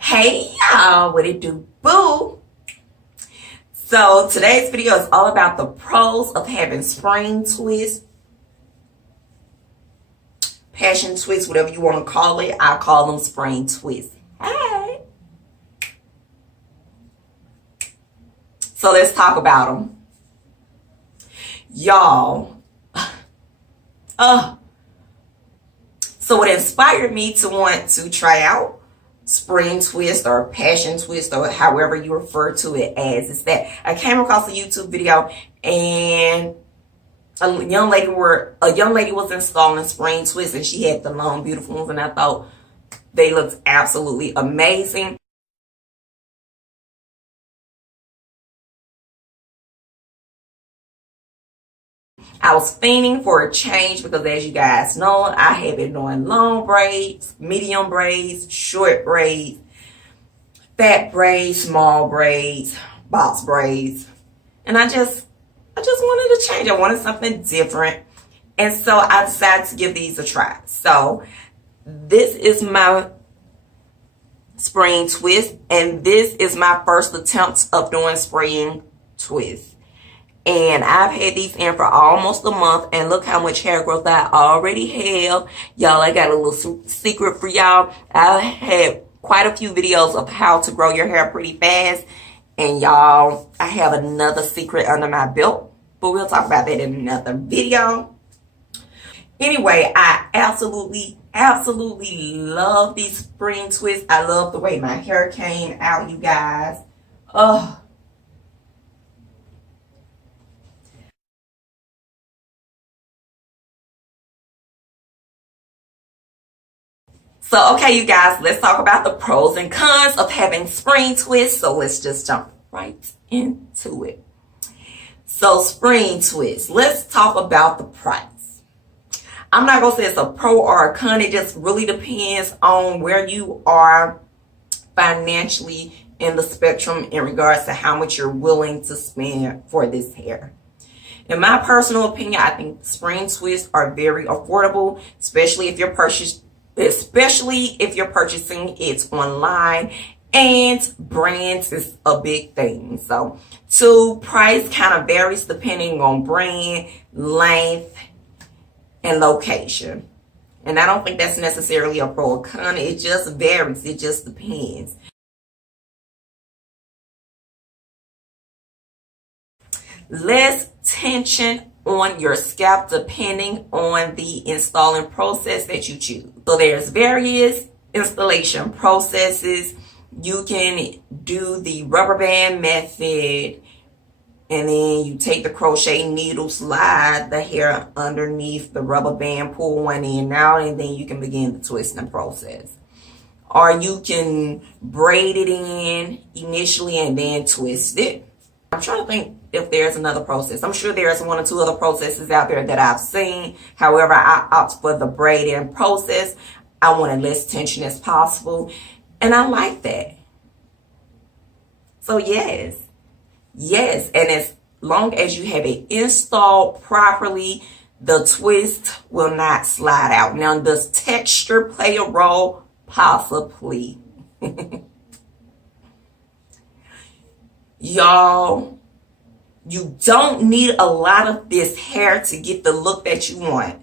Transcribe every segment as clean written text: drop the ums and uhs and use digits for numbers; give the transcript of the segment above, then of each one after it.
Hey y'all, what it do, boo? So today's video is all about the pros of having spring twist, passion twist, whatever you want to call it. I call them spring twists. Hey. So let's talk about them. Y'all. So what inspired me to want to try out spring twist or passion twist or however you refer to it as is that I came across a YouTube video and a young lady was installing spring twist and she had the long beautiful ones and I thought they looked absolutely amazing. I was fiending for a change because, as you guys know, I have been doing long braids, medium braids, short braids, fat braids, small braids, box braids. And I just wanted to change. I wanted something different. And so I decided to give these a try. So this is my spring twist. And this is my first attempt of doing spring twist. And I've had these in for almost a month. And look how much hair growth I already have. Y'all, I got a little secret for y'all. I had quite a few videos of how to grow your hair pretty fast. And y'all, I have another secret under my belt. But we'll talk about that in another video. Anyway, I absolutely love these spring twists. I love the way my hair came out, you guys. Oh. So, okay, you guys, let's talk about the pros and cons of having spring twists. So let's just jump right into it. So spring twist, let's talk about the price. I'm not going to say it's a pro or a con. It just really depends on where you are financially in the spectrum in regards to how much you're willing to spend for this hair. In my personal opinion, I think spring twists are very affordable, especially if you're purchasing it online, and brands is a big thing. So price kind of varies depending on brand, length, and location. And I don't think that's necessarily a pro or con. It just varies. It just depends. Less tension on your scalp depending on the installing process that you choose. So there's various installation processes. You can do the rubber band method, and then you take the crochet needle, slide the hair underneath the rubber band, pull one end out, and then you can begin the twisting process. Or you can braid it in initially and then twist it. I'm trying to think if there's another process. I'm sure there's one or two other processes out there that I've seen. However, I opt for the braiding process. I want as less tension as possible. And I like that. So yes. And as long as you have it installed properly, the twist will not slide out. Now, does texture play a role? Possibly. Y'all, you don't need a lot of this hair to get the look that you want.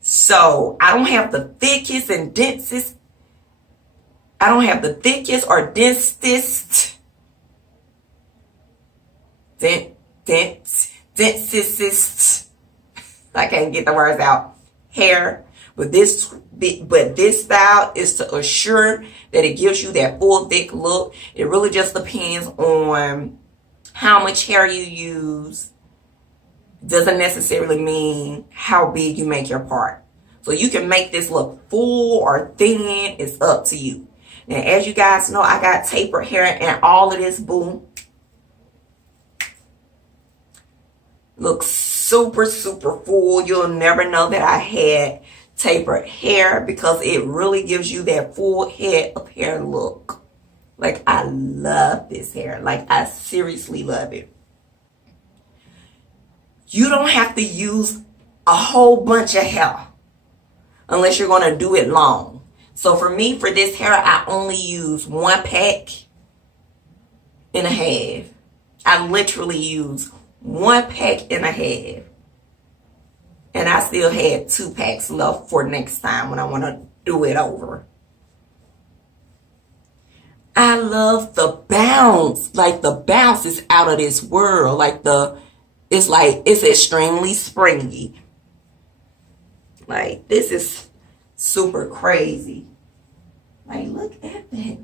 So I don't have the thickest and densest. I don't have the thickest or densest. Densest. I can't get the words out. Hair. But this style is to assure that it gives you that full thick look. It really just depends on how much hair you use. Doesn't necessarily mean how big you make your part. So you can make this look full or thin. It's up to you. Now, as you guys know, I got tapered hair and all of this, boom, looks super full. You'll never know that I had tapered hair because it really gives you that full head of hair look. Like, I love this hair. Like, I seriously love it. You don't have to use a whole bunch of hair unless you're going to do it long. So for me, for this hair, I only use 1 pack and a half. I literally use 1 pack and a half. And I still had 2 packs left for next time when I want to do it over. I love the bounce. Like, the bounce is out of this world. It's extremely springy. Like, this is super crazy. Like, look at that.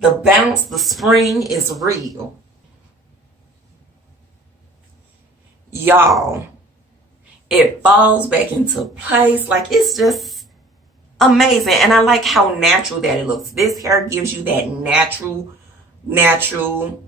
The bounce, the spring is real. Y'all, it falls back into place. Like, it's just amazing. And I like how natural that it looks. This hair gives you that natural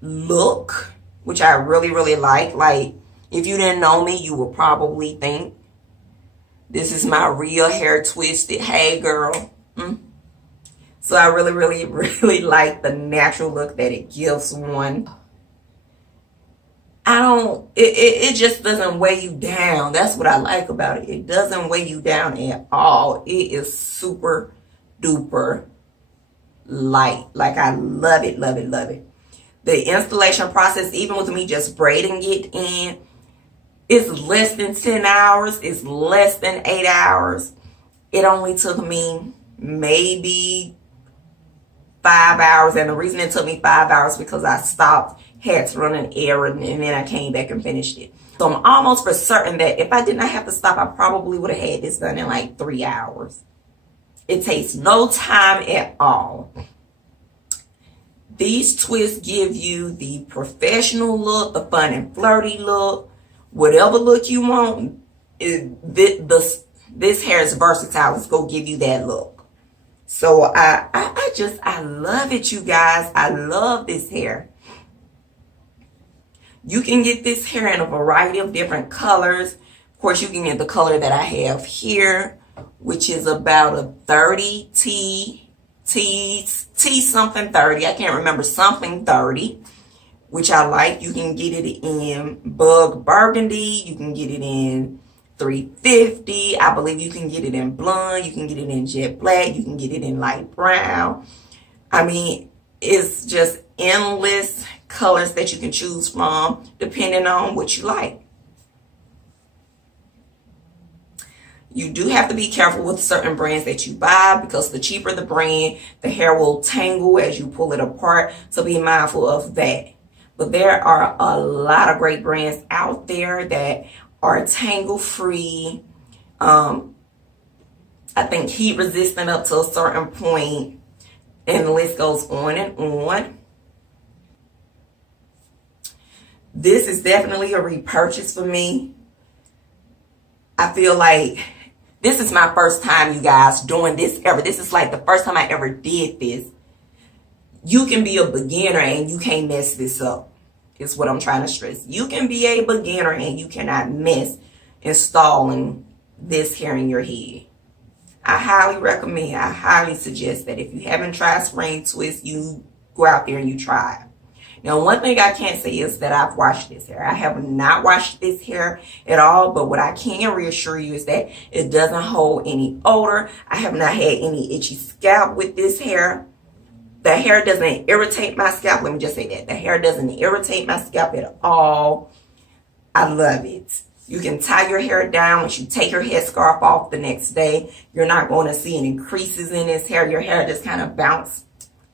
look, which I really, really like. Like, if you didn't know me, you would probably think this is my real hair twisted. Hey, girl. So I really, really, really like the natural look that it gives one. It just doesn't weigh you down. That's what I like about it. It doesn't weigh you down at all. It is super duper light. Like, I love it, love it, love it. The installation process, even with me just braiding it in, it's less than 10 hours. It's less than 8 hours. It only took me maybe 5 hours. And the reason it took me 5 hours because I stopped, had to run an errand, and then I came back and finished it. So I'm almost for certain that if I did not have to stop, I probably would have had this done in like 3 hours. It takes no time at all. These twists give you the professional look, the fun and flirty look, whatever look you want. This hair is versatile. It's going to give you that look. So I love it, you guys. I love this hair. You can get this hair in a variety of different colors. Of course, you can get the color that I have here, which is about a 30 T something 30. I can't remember, something 30, which I like. You can get it in Bug Burgundy. You can get it in 350. I believe you can get it in blonde. You can get it in jet black. You can get it in light brown. I mean, it's just endless colors that you can choose from depending on what you like. You do have to be careful with certain brands that you buy, because the cheaper the brand, the hair will tangle as you pull it apart. So be mindful of that. But there are a lot of great brands out there that are tangle free. I think heat resistant up to a certain point, and the list goes on and on. This is definitely a repurchase for me. I feel like this is my first time, you guys, doing this ever. This is like the first time I ever did this. You can be a beginner and you can't mess this up. Is what I'm trying to stress. You can be a beginner and you cannot miss installing this hair in your head. I highly recommend, I highly suggest that if you haven't tried spring twist, you go out there and you try it. Now, one thing I can't say is that I've washed this hair. I have not washed this hair at all, but what I can reassure you is that it doesn't hold any odor. I have not had any itchy scalp with this hair. The hair doesn't irritate my scalp. Let me just say that. The hair doesn't irritate my scalp at all. I love it. You can tie your hair down. Once you take your headscarf off the next day, you're not going to see any creases in this hair. Your hair just kind of bounce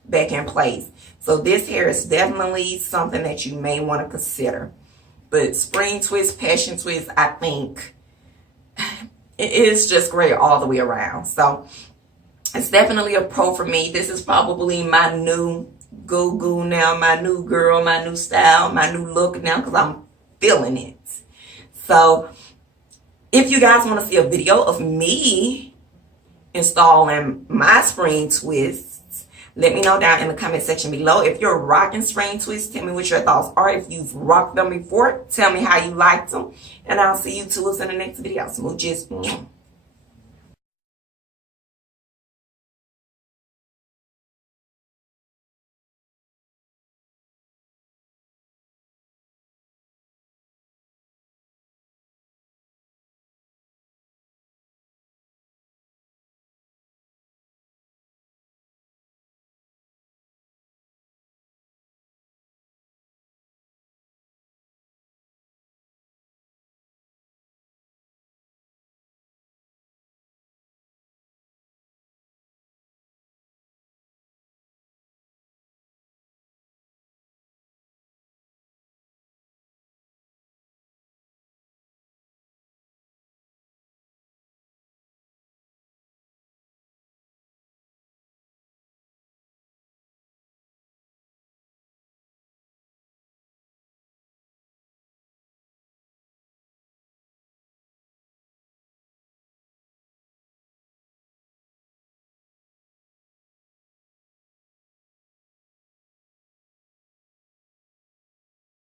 back in place. So this hair is definitely something that you may want to consider. But spring twist, passion twist, I think it is just great all the way around. So it's definitely a pro for me. This is probably my new go-go now, my new girl, my new style, my new look now, because I'm feeling it. So if you guys want to see a video of me installing my spring twists, let me know down in the comment section below. If you're rocking spring twists, tell me what your thoughts are. If you've rocked them before, tell me how you liked them. And I'll see you tools in the next video. Smooches.